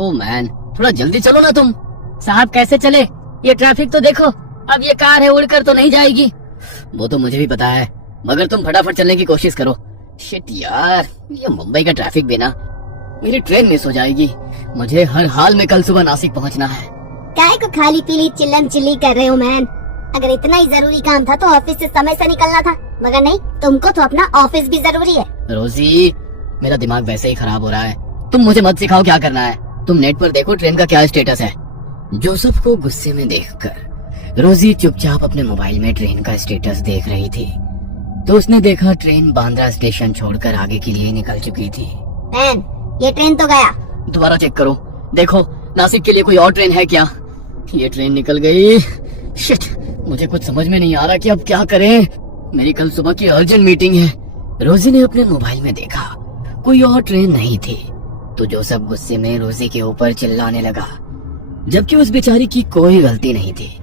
Oh man, थोड़ा जल्दी चलो ना तुम। साहब कैसे चले, ये ट्रैफिक तो देखो, अब ये कार है उड़कर तो नहीं जाएगी। वो तो मुझे भी पता है, मगर तुम फटाफट चलने की कोशिश करो। शिट यार, ये मुंबई का ट्रैफिक भी ना, मेरी ट्रेन मिस हो जाएगी। मुझे हर हाल में कल सुबह नासिक पहुंचना है। काय को खाली पीली चिल्लम चिल्ली कर रहे हो मैन? अगर इतना ही जरूरी काम था तो ऑफिस से समय से निकलना था, मगर नहीं, तुमको तो अपना ऑफिस भी जरूरी है। रोजी, मेरा दिमाग वैसे ही खराब हो रहा है, तुम मुझे मत सिखाओ क्या करना है। तुम नेट पर देखो ट्रेन का क्या स्टेटस है। जोसेफ को गुस्से में देखकर रोजी चुपचाप अपने मोबाइल में ट्रेन का स्टेटस देख रही थी, तो उसने देखा ट्रेन बांद्रा स्टेशन छोड़कर आगे के लिए निकल चुकी थी। मैन, ये ट्रेन तो गया। दोबारा चेक करो, देखो नासिक के लिए कोई और ट्रेन है क्या। ये ट्रेन निकल गई। शिट, मुझे कुछ समझ में नहीं आ रहा कि अब क्या करें। मेरी कल सुबह की अर्जेंट मीटिंग है। रोजी ने अपने मोबाइल में देखा, कोई और ट्रेन नहीं थी, तो जोसेफ गुस्से में रोजी के ऊपर चिल्लाने लगा, जबकि उस बेचारी की कोई गलती नहीं थी।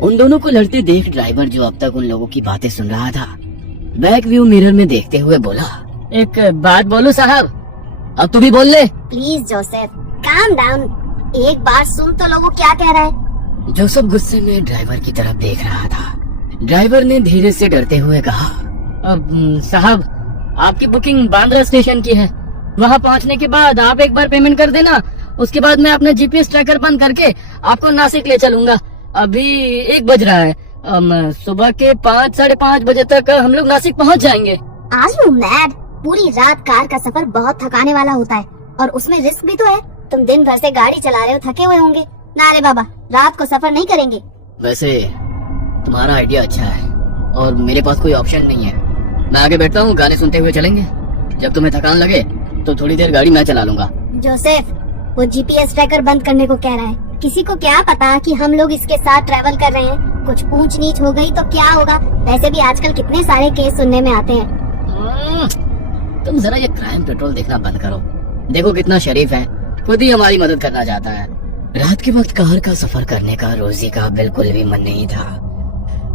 उन दोनों को लड़ते देख ड्राइवर, जो अब तक उन लोगों की बातें सुन रहा था, बैक व्यू मिरर में देखते हुए बोला, एक बात बोलूं साहब? अब तू भी बोल ले। प्लीज जोसेफ, काम डाउन, एक बार सुन तो लोगों क्या कह रहा है। जोसेफ गुस्से में ड्राइवर की तरफ देख रहा था। ड्राइवर ने धीरे से डरते हुए कहा, साहब, आपकी बुकिंग बांद्रा स्टेशन की है, वहाँ पहुँचने के बाद आप एक बार पेमेंट कर देना, उसके बाद मैं अपना जीपीएस ट्रैकर बंद करके आपको नासिक ले चलूंगा। अभी 1 बज रहा है, सुबह के 5 साढ़े 5 बजे तक हम लोग नासिक पहुँच जाएंगे। आज यू मैड? पूरी रात कार का सफर बहुत थकाने वाला होता है, और उसमें रिस्क भी तो है। तुम दिन भर से गाड़ी चला रहे हो, थके हुए होंगे ना। रे बाबा, रात को सफर नहीं करेंगे। वैसे तुम्हारा आइडिया अच्छा है, और मेरे पास कोई ऑप्शन नहीं है। मैं आगे बैठता हूँ, गाने सुनते हुए चलेंगे। जब तुम्हें थकान लगे तो थोड़ी देर गाड़ी मैं चला लूंगा। जोसेफ, वो जीपीएस ट्रैकर बंद करने को कह रहा है। किसी को क्या पता कि हम लोग इसके साथ ट्रैवल कर रहे हैं, कुछ ऊंच नीच हो गई तो क्या होगा। वैसे भी आजकल कितने सारे केस सुनने में आते हैं। तुम जरा ये क्राइम पेट्रोल देखना बंद करो। देखो कितना शरीफ है, खुद ही हमारी मदद करना चाहता है। रात के वक्त कार का सफर करने का रोजी का बिल्कुल भी मन नहीं था,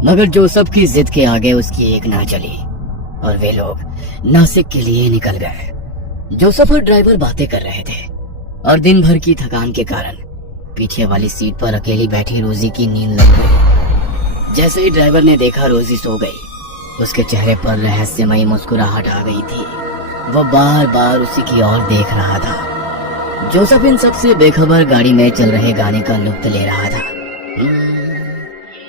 मगर जोसेफ की जिद के आगे उसकी एक ना चली और वे लोग नासिक के लिए निकल गए। जोसेफ और ड्राइवर बातें कर रहे थे, और दिन भर की थकान के कारण पीछे वाली सीट पर अकेली बैठी रोजी की नींद लग गई। जैसे ही ड्राइवर ने देखा रोजी सो गई, उसके चेहरे पर रहस्यमयी मुस्कुराहट आ गई थी। वो बार बार उसी की ओर देख रहा था। जोसेफ इन सबसे बेखबर गाड़ी में चल रहे गाने का लुत्फ ले रहा था।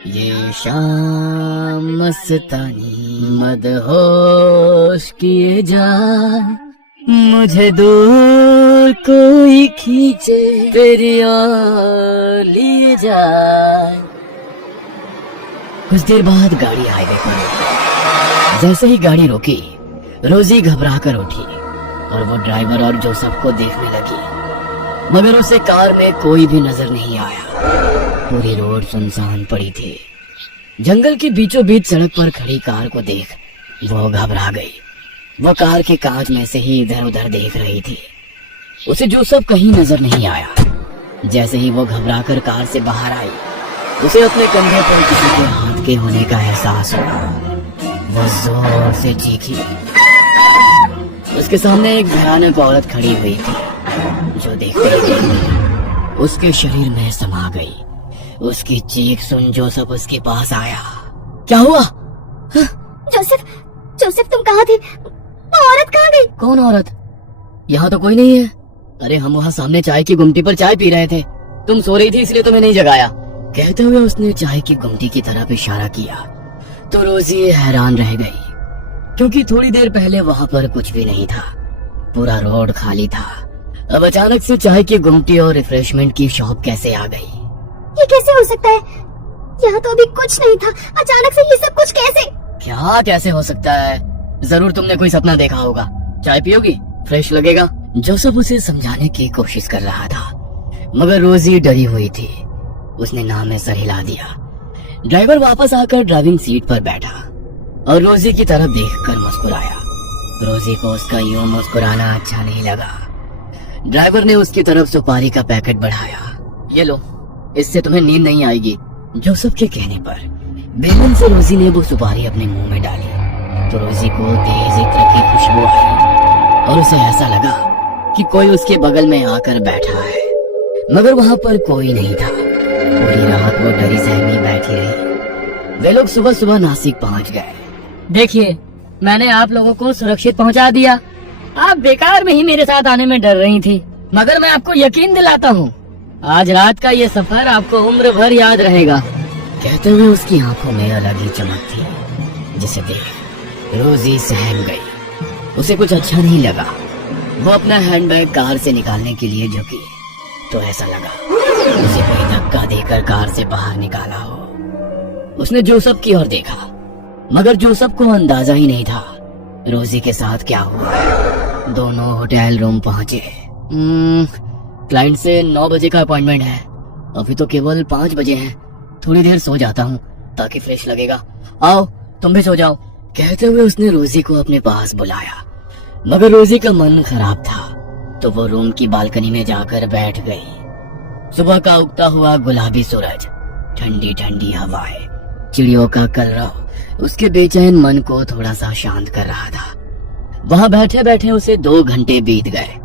ये शाम मस्तानी मदहोश किए जाए, मुझे दूर कोई खींचे तेरी ओर लिए जाए। कुछ देर बाद गाड़ी हाईवे पर रुकी। जैसे ही गाड़ी रुकी, रोजी घबरा कर उठी और वो ड्राइवर और जोसेफ को देखने लगी, मगर उसे कार में कोई भी नजर नहीं आया। पूरी रोड सुनसान पड़ी थी। जंगल के बीचों बीच सड़क पर खड़ी कार को देख वो घबरा गई। वो कार के कांच में से ही इधर उधर देख रही थी। उसे जोसेफ कहीं नजर नहीं आया। जैसे ही वो घबरा कर कार से बाहर आई, उसे अपने कंधे पर किसी के हाथ के होने का एहसास हुआ। वो जोर से चीखी। उसके सामने एक भयानक औरत खड़ी हुई थी, जो देखते ही उसके शरीर में समा गई। उसकी चीख सुन जोसेफ उसके पास आया। क्या हुआ? जोसेफ, जोसेफ तुम कहाँ थे? वो औरत कहाँ गई? कौन औरत? यहाँ तो कोई नहीं है। अरे हम वहाँ सामने चाय की गुमटी पर चाय पी रहे थे, तुम सो रही थी इसलिए तुम्हें नहीं जगाया। कहते हुए उसने चाय की गुमटी की तरफ इशारा किया, तो रोजी हैरान रह गई, क्योंकि थोड़ी देर पहले वहाँ पर कुछ भी नहीं था। पूरा रोड खाली था। अब अचानक से चाय की गुमटी और रिफ्रेशमेंट की शॉप कैसे आ गई? ये कैसे हो सकता है? यहाँ तो अभी कुछ नहीं था, अचानक से ये सब कुछ कैसे? क्या कैसे हो सकता है? जरूर तुमने कोई सपना देखा होगा। चाय पियोगी? फ्रेश लगेगा। जोसेफ उसे समझाने की कोशिश कर रहा था, मगर रोजी डरी हुई थी। उसने ना में सर हिला दिया। ड्राइवर वापस आकर ड्राइविंग सीट पर बैठा और रोजी की तरफ देखकर मुस्कुराया। रोजी को उसका यूं मुस्कुराना अच्छा नहीं लगा। ड्राइवर ने उसकी तरफ सुपारी का पैकेट बढ़ाया। ये लो, इससे तुम्हें नींद नहीं आएगी। जोसेफ के कहने पर बेलन से रोजी ने वो सुपारी अपने मुंह में डाली, तो रोजी को तेज इत्र की खुशबू आई और उसे ऐसा लगा कि कोई उसके बगल में आकर बैठा है। मगर वहां पर कोई नहीं था। पूरी रात वो डरी सहमी बैठी रही। वे लोग सुबह सुबह नासिक पहुंच गए। देखिए, मैंने आप लोगों को सुरक्षित पहुंचा दिया। आप बेकार में ही मेरे साथ आने में डर रही थी, मगर मैं आपको यकीन दिलाता हूँ, आज रात का ये सफर आपको उम्र भर याद रहेगा। कहते हुए उसकी आंखों में अलग ही चमक थी, जिसे देख रोजी सहम गई। उसे कुछ अच्छा नहीं लगा। वो अपना हैंडबैग कार से निकालने के लिए झुकी तो ऐसा लगा उसे कोई धक्का देकर कार से बाहर निकाला हो। उसने जोसेफ की ओर देखा, मगर जोसेफ को अंदाजा ही नहीं था रोजी के साथ क्या हुआ है। दोनों होटल रूम पहुंचे। क्लाइंट से 9 बजे का अपॉइंटमेंट है, अभी तो केवल 5 बजे हैं। थोड़ी देर सो जाता हूँ ताकि फ्रेश लगेगा। आओ तुम भी सो जाओ। कहते हुए उसने रोजी को अपने पास बुलाया, मगर रोजी का मन खराब था तो वो रूम की बालकनी में जाकर बैठ गई। सुबह का उगता हुआ गुलाबी सूरज, ठंडी ठंडी हवाएं, चिड़ियों का कलरव उसके बेचैन मन को थोड़ा सा शांत कर रहा था। वहां बैठे बैठे उसे 2 घंटे बीत गए।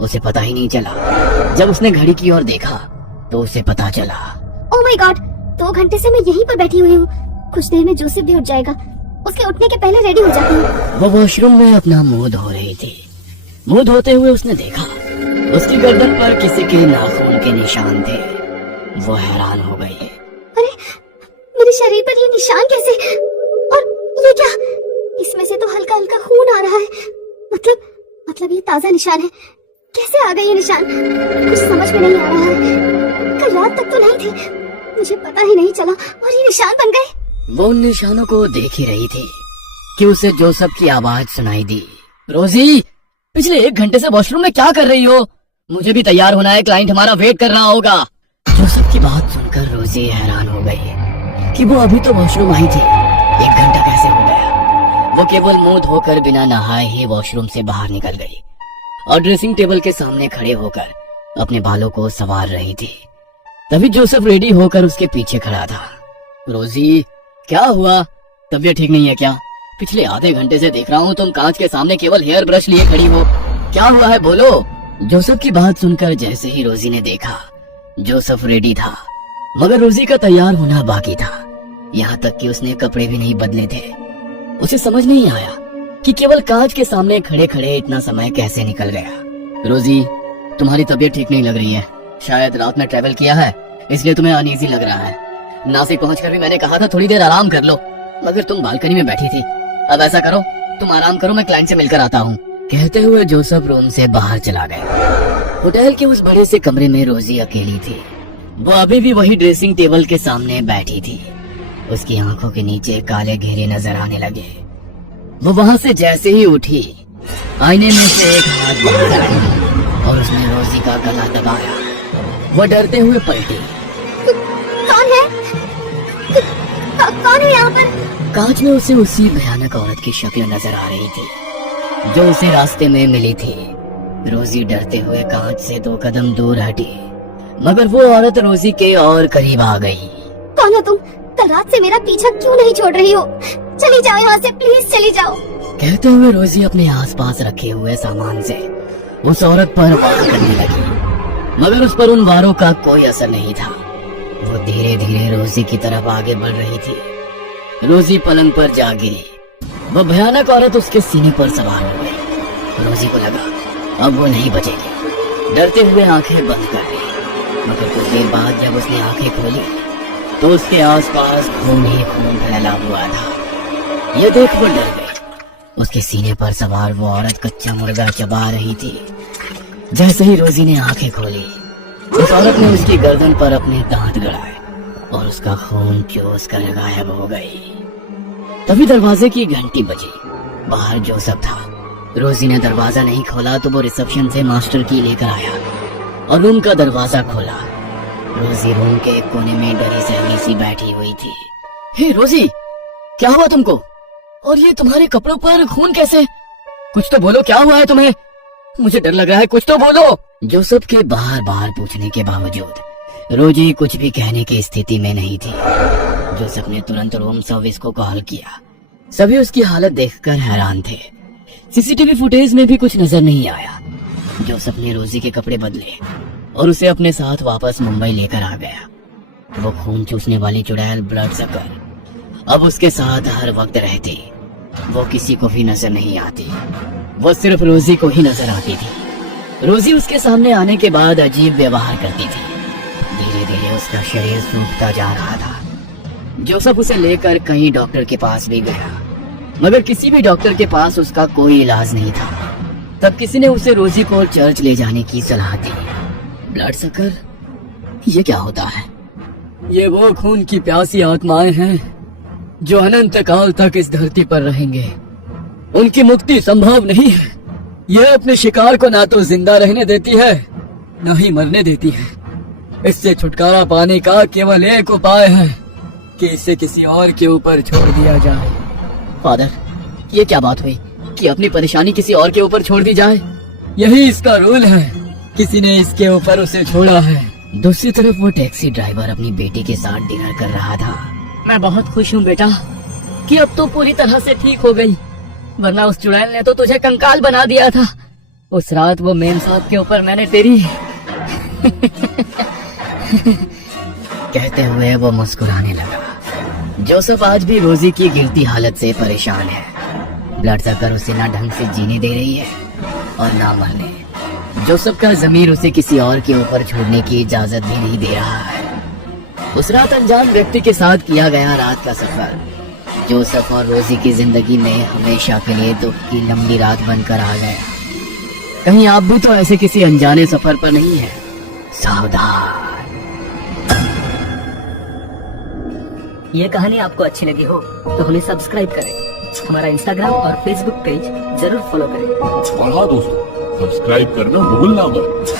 उसे पता ही नहीं चला। जब उसने घड़ी की ओर देखा तो उसे पता चला। ओह माय गॉड, 2 घंटे से मैं यहीं पर बैठी हुई हूँ। कुछ देर में जोसेफ भी उठ जाएगा। उसके उठने के पहले रेडी हो जाती हूँ। वो वॉशरूम में अपना मुंह धो रही थी। मुंह धोते हुए उसने देखा उसकी गर्दन पर किसी के नाखून के निशान थे। वो हैरान हो गई। अरे, मेरे शरीर पर ये निशान कैसे? और ये क्या? इसमें से तो हल्का हल्का खून आ रहा है। मतलब ये ताजा निशान है। कैसे आ गए ये निशान? कुछ समझ में नहीं आ रहा है। कल रात तक तो नहीं थे, मुझे पता ही नहीं चला और ये निशान बन गए। वो उन निशानों को देख ही रही थी कि उसे जोसेफ की आवाज सुनाई दी। रोजी, पिछले 1 घंटे से वॉशरूम में क्या कर रही हो? मुझे भी तैयार होना है, क्लाइंट हमारा वेट कर रहा होगा। जोसेफ की बात सुनकर रोजी हैरान हो गई कि वो अभी तो वॉशरूम आई थी, 1 घंटा कैसे हो गया। वो केवल मुंह धोकर बिना नहाए ही वॉशरूम से बाहर निकल गई और ड्रेसिंग टेबल के सामने खड़े होकर अपने बालों को संवार रही थी। तभी जोसेफ रेडी होकर उसके पीछे खड़ा था। रोजी, क्या हुआ? तबीयत ठीक नहीं है क्या? पिछले आधे घंटे से देख रहा हूँ तुम कांच के सामने केवल हेयर ब्रश लिए खड़ी हो। क्या हुआ है, बोलो। जोसेफ की बात सुनकर जैसे ही रोजी ने देखा, जोसेफ रेडी था, मगर रोजी का तैयार होना बाकी था। यहाँ तक कि उसने कपड़े भी नहीं बदले थे। उसे समझ नहीं आया कि केवल कांच के सामने खड़े खड़े इतना समय कैसे निकल गया। रोजी, तुम्हारी तबीयत ठीक नहीं लग रही है। शायद रात में ट्रैवल किया है, इसलिए तुम्हें अनईजी लग रहा है। नासिक पहुंचकर भी मैंने कहा था थोड़ी देर आराम कर लो, मगर तुम बालकनी में बैठी थी। अब ऐसा करो, तुम आराम करो, मैं क्लाइंट से मिलकर आता हूँ। कहते हुए जोसेफ रूम से बाहर चला गया। होटल के उस बड़े से कमरे में रोजी अकेली थी। वो अभी भी वही ड्रेसिंग टेबल के सामने बैठी थी। उसकी आंखों के नीचे काले घेरे नजर आने लगे। वो वहाँ से जैसे ही उठी, आईने में से एक हाथ बाहर आया और उसने रोजी का गला दबाया। वो डरते हुए पलटी। कौन है? कौन है यहाँ पर? कांच में उसे उसी भयानक औरत की शक्ल नजर आ रही थी जो उसे रास्ते में मिली थी। रोजी डरते हुए कांच से 2 कदम दूर हटी, मगर वो औरत रोजी के और करीब आ गई। कौन हो तुम? कल रात से मेरा पीछा क्यों नहीं छोड़ रही हो? चली जाओ यहाँ से, प्लीज चली जाओ। कहते हुए रोजी अपने आसपास रखे हुए सामान से उस औरत पर वार करने लगी, मगर उस पर उन वारों का कोई असर नहीं था। वो धीरे धीरे रोजी की तरफ आगे बढ़ रही थी। रोजी पलंग पर जा गिरी। वो भयानक औरत उसके सीने पर सवार हो गई। रोजी को लगा अब वो नहीं बचेगी। डरते हुए आंखें बंद कर ली, मगर कुछ देर बाद जब उसने आंखें खोली तो उसके आसपास खून ही खून फैला हुआ था। ये देख वो डर गई। उसके सीने पर सवार वो औरत कच्चा मुर्गा चबा रही थी। जैसे ही रोजी ने आंखें खोली, उस औरत ने उसकी गर्दन पर अपने दांत गड़ाए और उसका खून चूस कर गायब हो गई। तभी दरवाजे की घंटी बजी। बाहर जोसेफ था। रोजी ने दरवाजा नहीं खोला तो वो रिसेप्शन से मास्टर की लेकर आया और रूम का दरवाजा खोला। रोजी रूम के एक कोने में डरी सहमी सी बैठी हुई थी। हे रोजी, क्या हुआ तुमको? और ये तुम्हारे कपड़ों पर खून कैसे? कुछ तो बोलो, क्या हुआ है तुम्हें? मुझे डर लग रहा है, कुछ तो बोलो। जोसेफ के बार बार पूछने के बावजूद रोजी कुछ भी कहने की स्थिति में नहीं थी। जोसेफ ने तुरंत रूम सर्विस को कॉल किया। सभी उसकी हालत देखकर हैरान थे। सीसीटीवी फुटेज में भी कुछ नजर नहीं आया। जोसेफ ने रोजी के कपड़े बदले और उसे अपने साथ वापस मुंबई लेकर आ गया। वो खून चूसने वाली चुड़ैल ब्लड सकर अब उसके साथ हर वक्त रहती। वो किसी को भी नजर नहीं आती, वो सिर्फ रोजी को ही नजर आती थी। रोजी उसके सामने आने के बाद अजीब व्यवहार करती थी। धीरे धीरे उसका शरीर सूखता जा रहा था। जोसेफ उसे लेकर कई डॉक्टर के पास भी गया, मगर किसी भी डॉक्टर के पास उसका कोई इलाज नहीं था। तब किसी ने उसे रोजी को चर्च ले जाने की सलाह दी। ब्लड सकर, ये क्या होता है? ये वो खून की प्यासी आत्माएं हैं जो अनंत काल तक इस धरती पर रहेंगे। उनकी मुक्ति संभव नहीं है। यह अपने शिकार को ना तो जिंदा रहने देती है, ना ही मरने देती है। इससे छुटकारा पाने का केवल एक उपाय है कि इसे किसी और के ऊपर छोड़ दिया जाए। फादर, ये क्या बात हुई कि अपनी परेशानी किसी और के ऊपर छोड़ दी जाए? यही इसका रूल है। किसी ने इसके ऊपर उसे छोड़ा है। दूसरी तरफ वो टैक्सी ड्राइवर अपनी बेटी के साथ डिनर कर रहा था। मैं बहुत खुश हूँ बेटा कि अब तो पूरी तरह से ठीक हो गई, वरना उस चुड़ैल ने तो तुझे कंकाल बना दिया था। उस रात वो मेम साहब के ऊपर मैंने तेरी कहते हुए वो मुस्कुराने लगा। जोसेफ आज भी रोजी की गिरती हालत से परेशान है। ब्लड सकर उसे ना ढंग से जीने दे रही है और ना मरने। जोसेफ का ज़मीर उसे किसी और के ऊपर छोड़ने की इजाजत भी नहीं दे रहा है। उस रात अनजान व्यक्ति के साथ किया गया रात का सफर जोसेफ और रोजी की जिंदगी में हमेशा के लिए दुख की लंबी रात बनकर आ गया। कहीं आप भी तो ऐसे किसी अनजाने सफर पर नहीं है? सावधान। ये कहानी आपको अच्छी लगी हो तो हमें सब्सक्राइब करें। हमारा इंस्टाग्राम और फेसबुक पेज जरूर फॉलो करें। और हाँ दोस्तों, सब्सक्राइब करना भूलना मत।